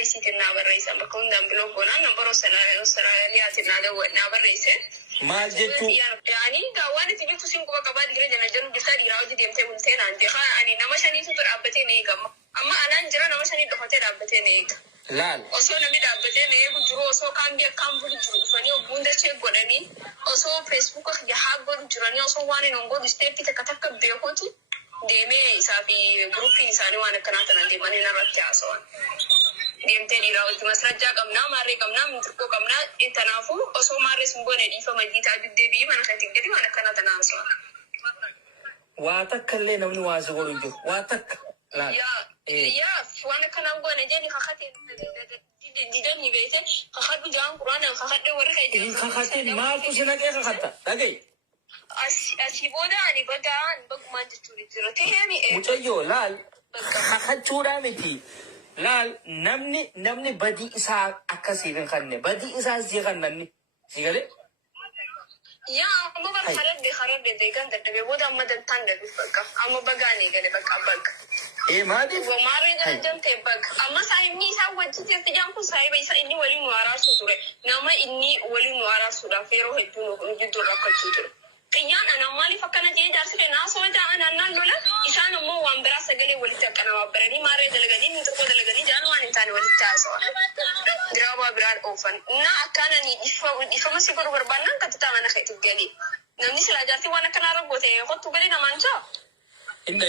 رئيسي تنا برئيسة بكون دام بلوكونا نبرو سلاليات نا برئيسة ما جتو يعني كواني تجي تسيم كوا كبار جري جنا جنو بيسالي راودي ديمتي ونتين عندي خا أنا نمشاني تطر أبتين إيجا أما أنا نجرا نمشاني دخوتي أبتين إيجا لا also nami da abate ne ku juro also kan bi kan bu juro fani obunda che godani also Facebook ko ya ha go juro ni also wani no go step kita katakka be hoti de me safi group ni sani wana kana tan de mani na ratta aso DMT di rawat masraja kamna mare kamna mutko kamna intanafu also mare sumbone di fa majita bidde bi man khati gadi wana kana tan aso واتك اللي نمني وازغورو واتك لا يا وانا كان اقول جاني خاطي ديدني بيته خاطر جان قران خاطر ورخه خاطر ما كوسنا كيف خاطر دغاي اسيبودا اني بدان بقمان توري ترتيني متيو لا خاطورا متي لا نمني بدي اسا اكاسين خنني بدي اسا زيغنني سيغلي يا أما خرب دي كان تبي بودا ما تندل بفكا أما بغاني كده بك أبغ إيه ما دي وما رجع جم تبغ أما سايبني ساوى جت تجامع سايب إيسا إني ولي نوارا سوتره نما إني ولي نوارا سودا فيرو هدونو نجدو ركض سوتره كيان أنا مالي فكنا جي دارسي ناس وجا أنا لولا إنسان مو وامبرا سجلي ولتك أنا وابرني ما رجع دلقني نتقول دلقني جانو أنا إنسان ولتاسو درابا براد أوفن نا أكانني إفهم سيكون بربانا كتتا أنا خيط الجلي نمني سلاجاتي وانا كنا ربوتي خدت بالي نمانجو انت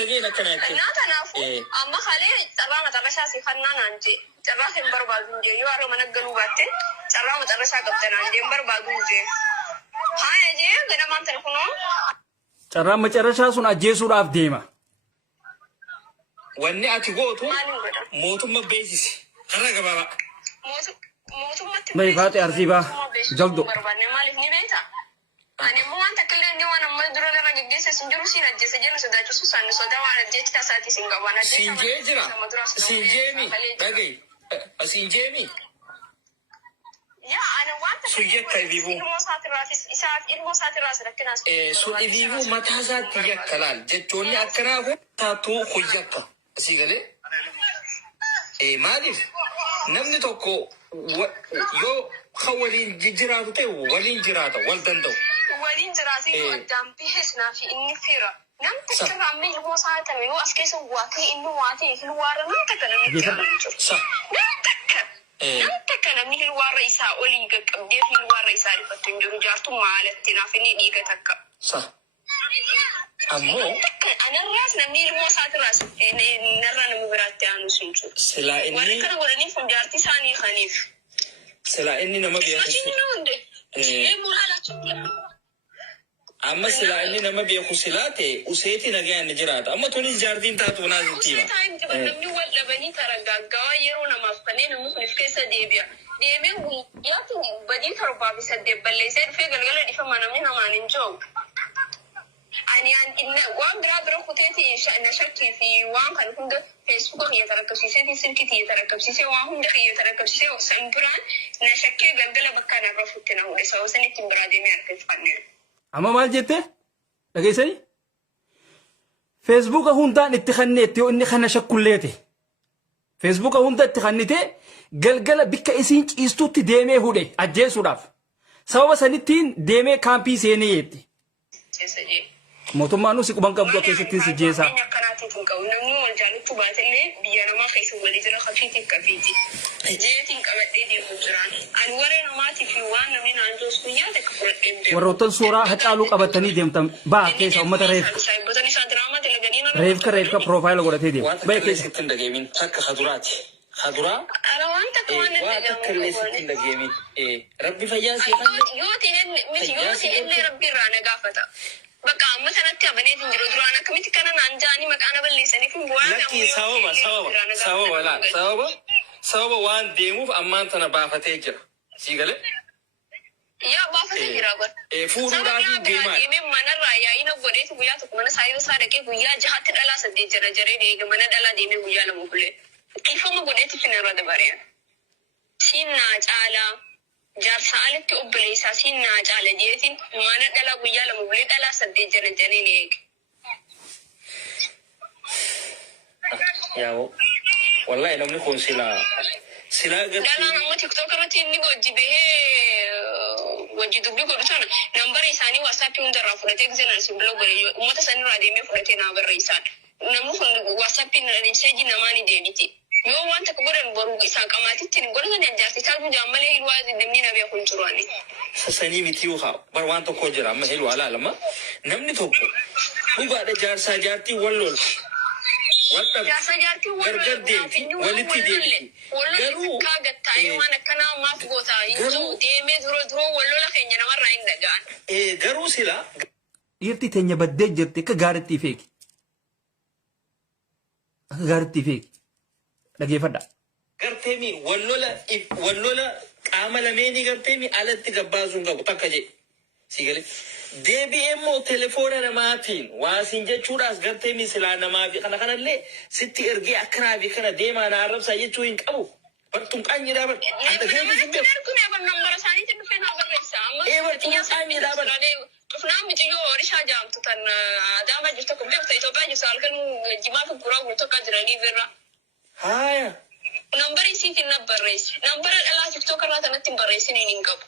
جاي لكناكي نا تنافو أما خالي ترى ترشا سيخنا نانجي ترى هم بربادون جي يوارو منقلو باتي ترى ترشا قبضنا نجي بربادون جي هاي جي غنا مان تلفونو ترى مچرشا سن اجيسو راف ديما واني اتغوتو موتو مبيسي خرج بابا ما فاتي ارزيبا جلدو أنا مو أنت كلني وأنا ما أدري لما جديس سنجرو سينا جديس جنو سدا جسوا سان سدا وانا جيت كاساتي سينغوانا سينجيمي دقي سينجيمي يا أنا وأنت سويت كيفيفو إلمو ساتراس لكن سو إذيفو ما تحزات تيجي كلال جتوني أكراه تاتو خيجك سيغلي مالف نمني توكو يو خوالين جراتو تي ولين جراتو والدندو ولين جراتي قدام بيحسنا في إني فيرا نم تكرر عمي هو ساعة ويو أسكيس واقي إنه واتي في الوارة نم تكرر صح نم تكرر من الوارة إساء وليك قبدي في الوارة إساء لفتنجر جارتو معالتنا فيني ليك تكا صح أمو أنا الراس نمني الموسات الراس نرى نمبرات تانو سنجو سلا إني وانا كنا ولني فم جارتي ساني خنيف سلا إني نما بيخو أما سلا إني نما بيخو سلاتي وسيتي نجي نجرات أما توني جاردين تاتو نازل تيما تايم تبنمني ولا بني ترى غايرو نما فنين مخنف كيسا ديبيا ديمين ياتي بدي تربا بيسدب بلي سيد في قلقلة دي فما نمني نما ننجو يعني إن وان برادر خطيتي نشكي في وان كان هندا فيسبوك يتركب سيسي سلكتي يتركب سيسي وان هندا يتركب سيسي وسنبران نشكي قلقلة بكنا رفتنا ولسا وسنة برادي ميركز فنين أما مال جته لقي سني فيسبوك هوندا نتخنيتي وإني خنا شكليتي فيسبوك هوندا نتخنيتي قلقلة بك إسينج إستوتي ديمي هودي أجيسو راف سبب سنتين ديمي كامبي سينيتي موتومانو سيكو بانكا بوكا كيستين سي جيسا نكراتي تنكو نمو الجانب تباتلي بيانا ما خيسو وليجرا خفيتي كفيتي جيتين كبتي دي بجران الورين ماتي في وان نمين عندو سكوياتك فرق وروتن سورا هتالو قبطني ديمتم با كيسا أمتا ريف كا بروفايل غورتي ديم باي كيسا ستين دقيمين تاك خدراتي خدرا أنا وانت كمان واتكلي ستين دقيمين ربي فياسي يوتي إني ربي رانا قافتا بقى مثلا تبني تنجرو درانا كميت كان نانجاني مكانا بليسني في بوانا لكي سوابا وان ديمو أمان تنا بافتيجر سيغلي يا بافتيجر أقول فورو راسي ديمان ديمي مانا رايا إنا بوريت بويا تكمنا سايو ساركي بويا جهات دالا سدي جرى ديگا مانا دالا ديمي بويا لمقلي كيف ما بوريت في نرى دباريا سينا جالا جار سالت أبلي ساسين ناج على جيتين ما ندلا بيا لما بلي دلا سدي جنين هيك ياو والله نمني كون سلا قلت دانا نمو تيك توك رتي نيغو جيبه وجي دوبي كورتون نمبر يساني واتساب يندر فرتك زين سبلو غري ومتا سن رادي مي فرتي نمبر ريسان نمو واتساب نسيجي نماني ديبيتي يو وانت كبرن برو ساقاماتي تين غورغا نجارتي كالبو جامله الوازي دمني نبي كنتروني سسني بيتيوها بروان تو كوجرا ما هلو على لما نمني توكو هو بعد جار ساجارتي ولول والله جارسا جارتي ولتي ديبي والله كاغا تاي وانا كنا ما فغوتا ينزو ديمي درو والله خينيا نمر راين دغان غرو سلا dhiirti teenya baddee jirti akka gaaritti feeki. Akka gaaritti feeki. Dhageeffadha. gartemi wallola qaama lameeni gartemi alatti gabbaasuun qabu takka je sigale deebi'eemmoo telefoona namaatiin waasin jechuudhaas gartemi silaa namaa fi kana kanallee sitti ergee akkanaa fi kana deemaa na arrabsaa jechuu hin qabu bartuun qaanyidhaa bar anta keenya hin beeku bartuun qaanyidhaa bar Tufnaan mitiyyoo oorishaa jaamtu tan adaama jirtu kun beekta Itoophiyaa jirtu halkan jimaa fi guraa guutuu jiranii birra. Haaya. Nambari isiitiin na barreessi. Nambara dhalaa TikTok irraa kanatti barreessiniin hin qabu.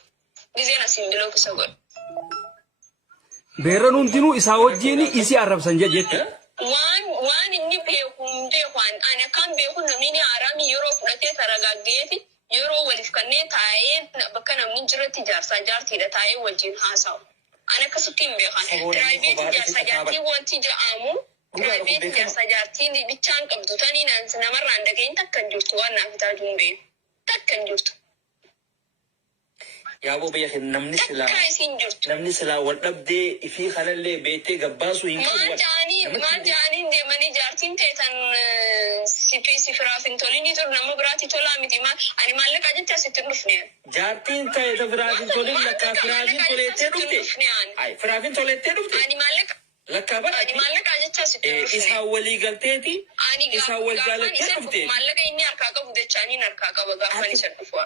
Gizeen asiin biloo kisa godhu. Beerran hundinuu isaa wajjin isii arrabsan jette. Waan inni beeku hin beekan ani akkaan beeku namni haaraami yeroo fudhatee taragaaggeefi yeroo waliif kanneen taa'ee bakka namni jiratti jaarsaa jaartiidha taa'ee wajjin haasa'u. Ana akkasitti hin beekan. Piraayiveetii jaarsaa jaartii wanti jedhamu. Piraayiveetii jaarsaa jaartii bichaan qabdu tanii namarraan dhageen takka hin jirtu waan naaf taatu hin beeku. Takka hin jirtu. Yaaboo biyya keenya namni silaa wal dhabdee ifii kanallee beektee gabbaasuu hin qabu. Maal jaaniin deemanii jaartiin teetan sifiraaf hin tolini ture nama biraatti tolaa miti ani maallaqa jecha asitti dhufne. Jaartiin ta'e firaaf hin tolin lakkaa firaafiin toleettee dhufte. Firaafiin toleettee dhufte. Ani maallaqa. Lakkaa bara. Ani maallaqa jecha asitti dhufne. Isaan walii galteeti. Isaan wal jaalattee dhufte. Maallaqa inni harkaa qabu jechaaniin harkaa qaba gaafa isa dhufu.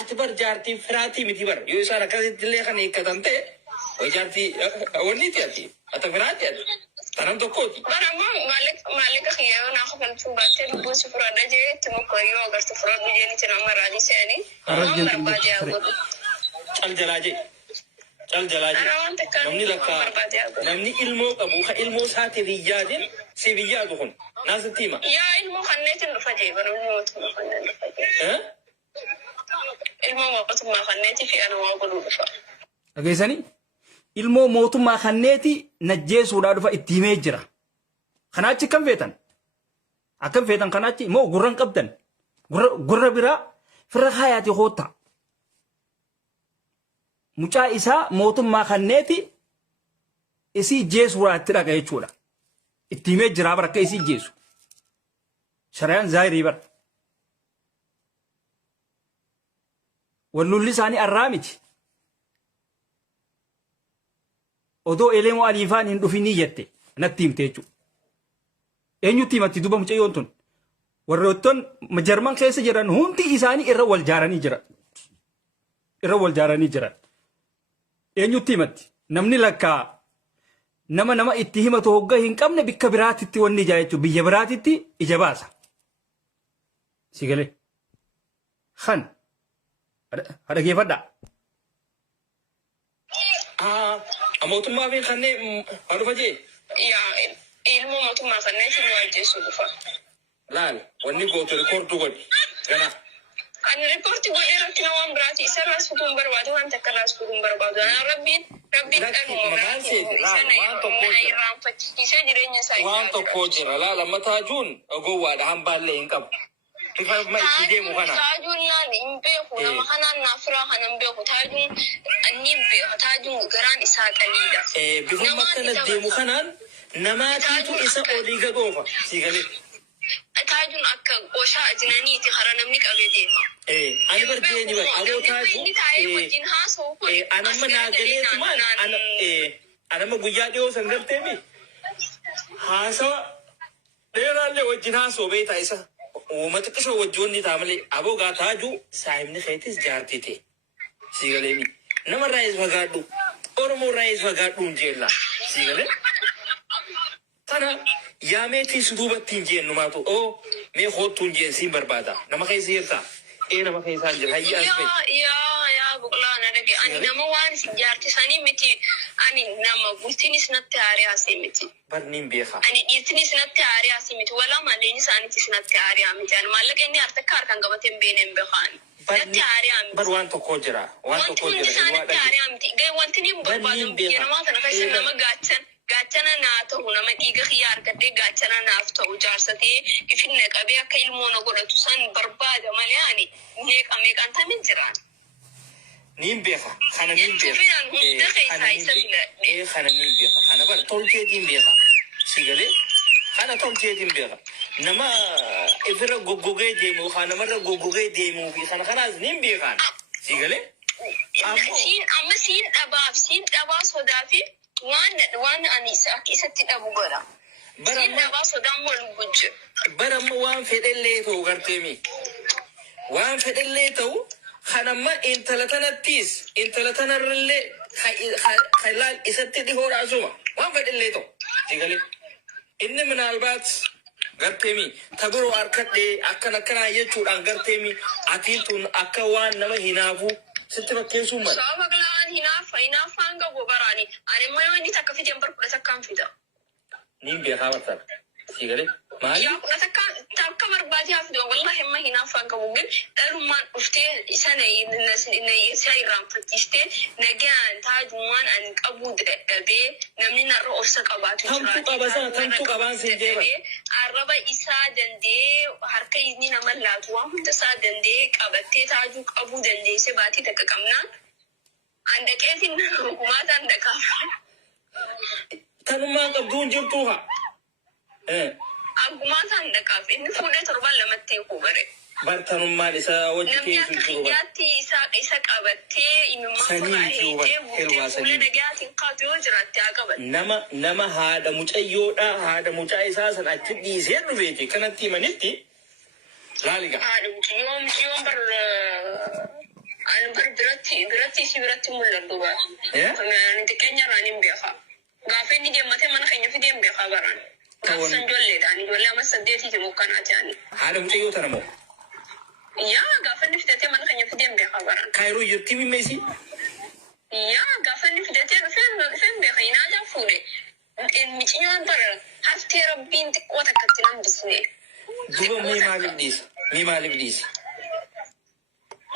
Ati bar jaartii firaatii miti bar yoo isaan akkasitti illee kan hiikkatan ta'e jaartii wanniiti ati ati firaati ati tanam tokkooti. Barammoo maallaqa xiyyeewwan akka falchuu baattee lubbuun si furaadha jee itti mokko yoo agartu furaadhu jeenitti nama raadii se'anii waan barbaade haa godhu. Cal jalaa jee. Namni lakkaa namni ilmoo qabu ka ilmoo isaati biyyaatiin si biyyaatu kun naasitti hima. Yaa ilmoo kanneetiin dhufa jee baramni mootummaa kanneen dhufa jee. Ilmoo mootummaa kanneetii fi ana waa godhuu dhufa. Dhageessanii ilmoo mootummaa kanneeti najjeesuudhaa dhufa itti himee jira. Kanaachi akkam feetan? Akkam feetan kanaachi moo gurran qabdan? Gurra biraa firra kaayaati hoota. Mucaa isaa mootummaa kanneeti isii jeesuudhaa itti dhaqa jechuudha. Itti himee jira bara akka isii jeesu. Shari'aan zaahirii bara. Wallulli isaanii arraa miti. Odoo elemoo aliifaan hin dhufinii jette natti himte jechuudha. Eenyutti himatti duba mucayyoon tun? Warroottan jarman keessa jiran hundi isaanii irra wal jaaranii jiran. Irra wal jaaranii jiran. Eenyutti himatti? Namni lakkaa nama itti himatu hoggaa hin qabne bikka biraatitti wanni ijaa jechuudha. Biyya biraatitti ija baasa. Si galee. Kan. Dhageeffadhaa. Mootummaa fi kanneen dhufa jee. Ilmoo mootummaa kanneetiin waa jeesuu dhufa. Laal wanni gootu rikoorduu godhi. Ganaa. Kan riikoortii godhee rakkina waan biraati isa raasfutuun barbaadu waan takka raasfutuun barbaadu. Rabbiin irraanfachiisee jireenya isaa. Waan tokko jira laala mataajuun gowwaadha hambaallee hin qabu. Ifa itti deemu kana. Taajuun laal hin beeku nama kanaan naaf firaa kana hin beeku taajuun ni beeku taajuun garaan isaa qaliidha. Bifuma akkana deemu kanaan namaatiitu isa olii gagoofa si galee. Taajuun akka oshaa ajinaniiti hara namni qabee deema. Ani bardeeni bar adoo taaju. Wajjin haasa'u kun. Anamma naagaleetu maal anamma guyyaa dhiyoo san galteemi. Haasawa dheeraallee wajjin haasa'u beetaa isa. Uummata qisoo wajjoonni ta'a malee aboo gaa taaju saahibni keetis jaartii ta'e. Si galeemi. Namarraa is fagaadhu. Oromoorraa is fagaadhuun jeella. Si galee. Tana يا ميتي سدوبة تنجين نماتو أو مي خود تنجين سين بربادا نما خيسيرتا إيه نما خيسانجل هاي أسبي يا بقولنا نجي أنا نما وان سجارتي ساني متي أنا نما قلتني سنة تاري أسيمتي برنين بيخا أنا يتني سنة تاري أسيمتي ولا ما ليني ساني سنة تاري أمتي أنا مالك إني أرتكار كان قبتين بينهم بخاني تاري أمتي بر وان تكوجرا وان تكوجرا سنة تاري أمتي جاي وانتني بقولنا بيجي نما تنا كيس نما gaachana naa ta'u nama dhiiga xiyyaa argadhee gaachana naaf ta'u jaarsatee ifinne qabee akka ilmoo na godhatu san barbaada malee ani meeqaan tamin jiraan. Niin beeka kana niin beeka kana niin beeka kana bar tolcheetiin beeka sigalee kana tolcheetiin beeka nama ifira goggogee deemu kana marra goggogee deemu fi kanaas niin beekaan sigalee. Siin dhabaa sodaa fi waan ani isatti dhabu godha. Siin dhabaa sodaan wal gujje. Baramma waan fedhellee ta'u garteemi. Waan fedhellee ta'u kanamma intala tanarrallee khaylaal isatti dhihoodha asuma. Waan fedhellee ta'u. Sigalee. Inni minaalbaat garteemi tabiroo harkadhee akkanaa jechuudhaan garteemi atiin tun akka waan nama hinaafu sitti fakkeessuu mala. Sababa galaan hinaafaan qabu baraani. Ani immoo yoo inni takka fideen barkudha takkaan fida. Niin beekaa bartaan. Sigalee. Maali? Yaa kudha takka barbaadee haa fidu. Wallahi immoo hinaafaan qabu gin dhalummaan dhuftee sana isa irraanfachiistee nagaan taajummaan ani qabuu dadhabee namni narra obsa qabaatu jira. Tamtu qabaan siin deeba. Arraba isaa dandee harka inni nama laatu waan hunda isaa dandee qabattee taajuu qabuu dandeesse baatii takka qabnaan. Andaqeetiin hukumaataan dhaqaafa. Tanummaan qabduun jirtuu haa. Agumaataan dhaqaaf inni fuudhee torban lamatti eeguu bare. Bartanummaan isaa hojii Namni keessa akka jiru. xiyyaatti isa qabattee imimmaan fuudhaa heetee buutee fuula nagaatiin kaatu yoo jiraatte haa qabatu. Nama haadha mucayyoodha haadha mucaa isaa san achi dhiisee dhufeeti kanatti himanitti laaliga. Haadha mucayyoon bar biratti si biratti mul'atu ba. Xiqqeenya irraan hin beekaa. Gaafa inni deemmatee mana keenya fidee hin beekaa baraan. Gaafa san ijoolleedhaan ijoollee amma 8 jiru kanaati ani. Haadha mucayyoo tana moo? Yaa gaafa inni fidatee mana keenya fidee hin beekaa baraan. Kaayiroo jirti mimmeesi? Yaa gaafa inni fidatee dhufee hin beekaa hin ajaa fuudhe. Miciyyoon bara haftee rabbiin xiqqoo takkatti nan bisne. Duba mee maaliif dhiisa?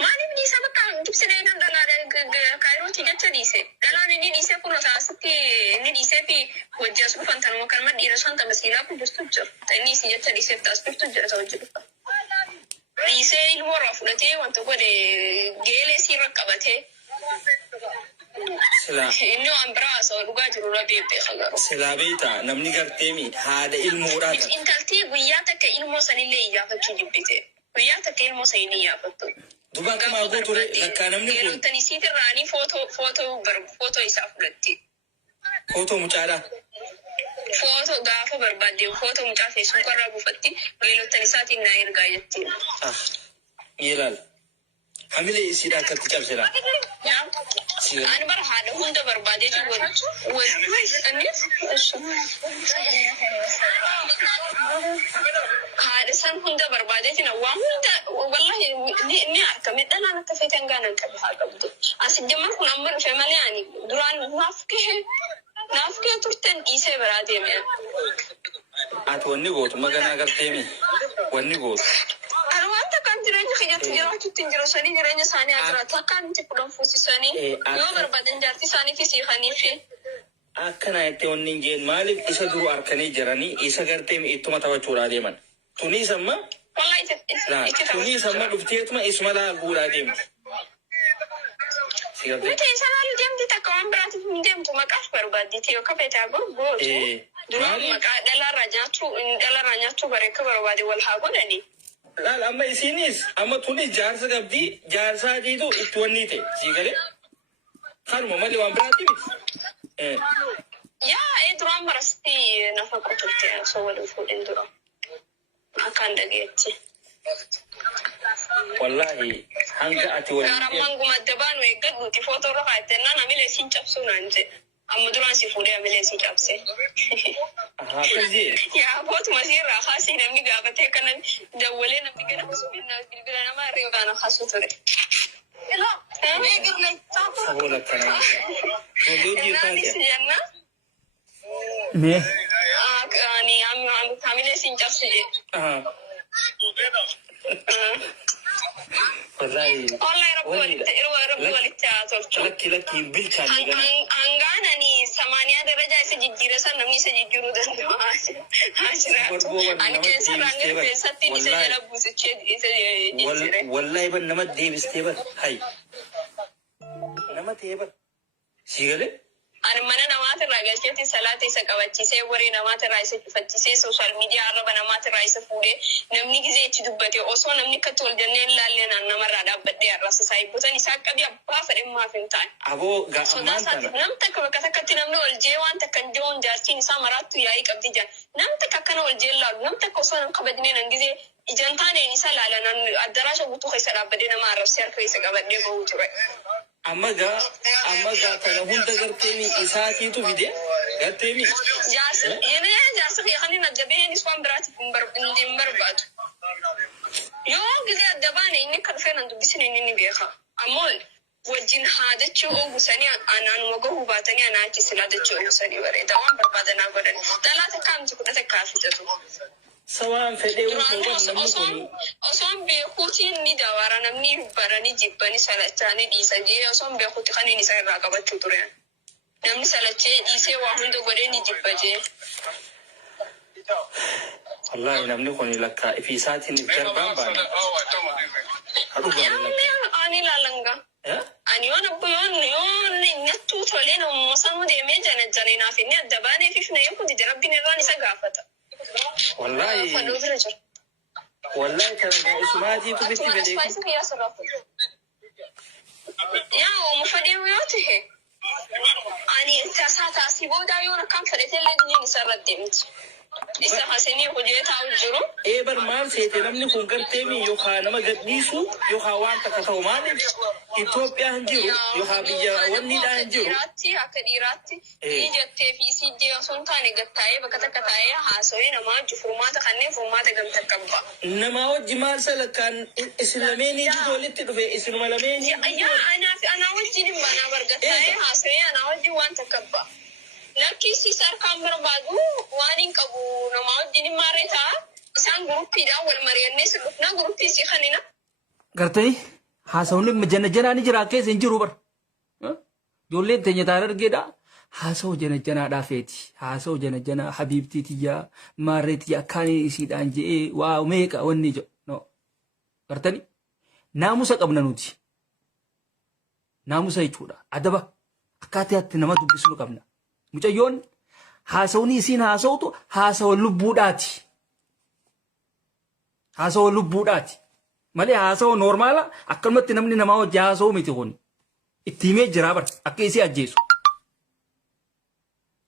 Maaliif dhiisa bakka gibsidee kan dhalaa kaayirooti jecha dhiise. Dhalaan inni dhiisee kun asitti inni dhiisee fi wajji as dhufan tanuma kanuma dhiira shan tama siilaa kun jirtu jira. Inni isi jecha dhiiseef taas jirtu jira isa wajji dhufa. Dhiisee ilmoo irraa fudhatee wanta godhe geelee siirra qabatee. Inni waan biraa asoo dhugaa jiru irra beekaa garuu. Silaa beektaa namni garteemi haadha ilmoodhaa ta'a. Intaltii guyyaa takka ilmoo sanillee iyyaafachuu jibbite. Guyyaa takka ilmoo sanillee iyyaafattu. Duba akkuma gootu lakkaa namni kun. Geelotanii siitirraanii footoo isaa fudhatti. Footoo mucaadhaa. Footoo gaafa barbaadde footoo mucaa feesbuuk irraa buufatti geelotan isaatiin naa ergaa jettiin. Ilaal. Hamilee isiidhaa akkatti cabsira. Ani bara haadha hunda barbaadee haadha san hunda barbaadee waan hunda wallahi ni argame dhalaan akka feete hangaanan qabe haa qabdu. Asi jamman kun amma dhufe malee ani duraan naaf kee turten dhiisee biraa deeme. Ati wanni gootu maganaa garteemi wanni gootu. Ani wanta kan jireenya kiyyatti jiraachuutti hin jiru sanii jireenya isaanii ajiraatu akkaan itti kudhan fuusisanii yoo barbaadan jaartii isaanii fi siikanii fi. Akkana itti wanni hin jeen maaliif isa duru harkanii jiranii isa garteemi ittuma taphachuudhaa deeman. Tunis amma. Tunis amma dhufteetuma isuma laaguudhaa deemti. Miti isa laalu deemti takka waan biraatiif hin deemtu maqaaf barbaadditi yoo kafeetaa gootu. Duraan maqaa dhalarraa nyaachuu bareeka barbaade wal haa godhani. Laal amma isinis amma tunis jaarsa qabdi jaarsaa diitu itti wanni ta'e sigalee. Kanuma malee waan biraati miti. Yaa duraan barasti nafa qotutti osoo waliin fuudhin dura. Akkaan dhageetti. Wallahi hanga ati waliin. Garammaan gumadda baanu eeggadhuuti footoo irra kaa'attennaan hamilee siin cabsuu naan jedhe. amma duraan si fuudhee amilee si cabse. Akkasii. Yaa bootuma sirraa kaasee namni gaafatee kanan dawwalee namni gana bilbila namaa hirriibaan akkasuu ture. Sabola akkanaa. Zoolojii taate. Me. Amilee si cabse jedhe. Wallahi. Wallahi rabbi walitti haa tolchu. Lakki bilchaanii gana. Hangaanani 80 darajaa isa jijjiira san namni isa jijjiiruu danda'u haa jiraatu. Ani keessa raangara keessatti isa jala buusichee isa jijjiire. Wallahi ban nama deebistee ban hay. Nama ta'ee ban. Siigalee? Ani mana namaatirraa galcheetti salaata isa qabachiisee waree namaatirraa isa cufachiisee sooshaal miidiyaa arraba namaatirraa isa fuudhee namni gizee itti dubbate osoo namni akka tol jennee ilaallee namarraa dhaabbadhee arrasa isaa eebbotan isaa qabii abbaa fedhimmaaf hin taane. Aboo gaafamaan kana. Nam takka bakka takkatti namni ol jee waan takka hin jiruun jaartiin isaa maraattu yaa'ii qabdi jaan. Nam takka akkana ol jee laalu nam takka osoo nam kabajnee nan gizee ijaan taaneen isa laalan addaraasha guutuu keessa dhaabbadhee nama arrabsee harka isa qabadhee bahuu ture. amma gaa kana hunda garteemi isaatiitu fide garteemi. Jaarsa kan inni ajjabeen isaan biraatiif hin barbaadu. Yoo gizee adda baane inni kan feenan dubbisin inni beeka. Ammoo wajjin haadachuu oogusanii anaanuma gahuu baatanii anaa achi sila dachuu oogusanii bareeda waan barbaadanaa godhan. Dhalaata kaamti kudhata kaafitatu. Sawaan fedhee osoon beekuutiin ni daawara namni baranii jibbanii salachaanii dhiisa jee osoon beekuuti kan inni isa irraa qabachuu ture. Namni salachee dhiisee waa hunda godhee ni jibba jee. Wallahi namni kun lakkaa ifi isaatiin darbaan baana. Ani laalanga. Ani yoon nyattuu tolee namummaa sanuu deemee janajjanee naaf inni adda baanee fi fina yoo kunti rabbiin irraan isa gaafata. Wallahi kana ismaatiitu bitti fedhee. Yaa oomu fedhee yoo ta'e ani taasii boodaa yoo rakkaan fedhatee illee isa irratti deemti. Isa hasenii hojii taa'u jiru. Bar maal seete namni kun garteemi yookaan nama gadhiisu yookaan waan takka ta'u maaliif Itoophiyaa hin jiru yookaan biyya wanniidhaa hin jiru. Akka dhiiraatti ni jettee fi isii jee osoo hin taane gattaa'ee bakka takka taa'ee haasawee namaa wajji furmaata kanneen furmaata gamta qabba. Namaa wajji maal salakkaan isin lameenii walitti dhufe isinuma lameenii. Anaa wajjin hin baanaa bargattaa'ee haasawee anaa wajji waan takka qabba. Lakkisi sarkaan barbaadu waan hin qabu namaa wajjin hin maarreetaa isaan guruppiidhaan wal mari'annee si dhufnaa guruppii si kanina. Gartee haasawni janaa ni jira keessa hin jiru bar. Ijoolleen teenya taa'an argeedha. Haasawu janajanaa feeti. Haasawu janajanaa habiibtii tiyyaa maarree tiyyaa akkaanii isiidhaan je'ee waa meeqa wanni jedhu. No. Gartanii naamusa qabna nuti. Naamusa jechuudha. Adaba akkaataatti nama dubbisuu qabna. Mucayyoon haasawni isiin haasawtu haasawa lubbuudhaati. Haasawa lubbuudhaati. Malee haasawa normaala akkanumatti namni namaa wajji haasawu miti kun. Itti himee jiraa bara akka isii ajjeesu.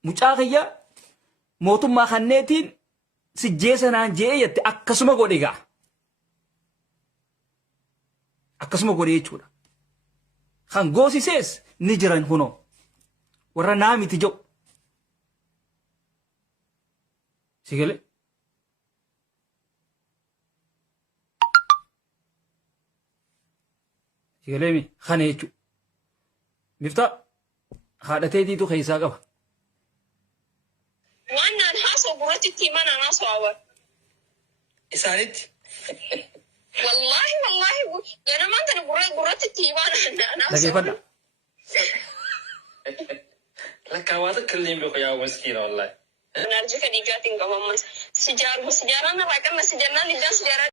Mucaa kiyya mootummaa kanneetiin si jeesanaan je'ee jette akkasuma godhe ga'a. Akkasuma godhe jechuudha. Kan goosisees ni jiran hunoo. Warra naa miti jedhu. Sigale. Sigale mi kana jechuudha. Miftaa haadhateetiitu keessaa qaba. Waan naan haasoo gurratti itti himan anaa so'aawar. Isaanitti. Wallahi ganamaan tana gurratti itti himan anaa Dhageeffadha. Lakkaa waa takka illee hin beeku yaa maskiina wallahi. Narjika dhiigaatiin qabamas. Sijaaraan irraa qabna sijannaan iddaan sijaaraa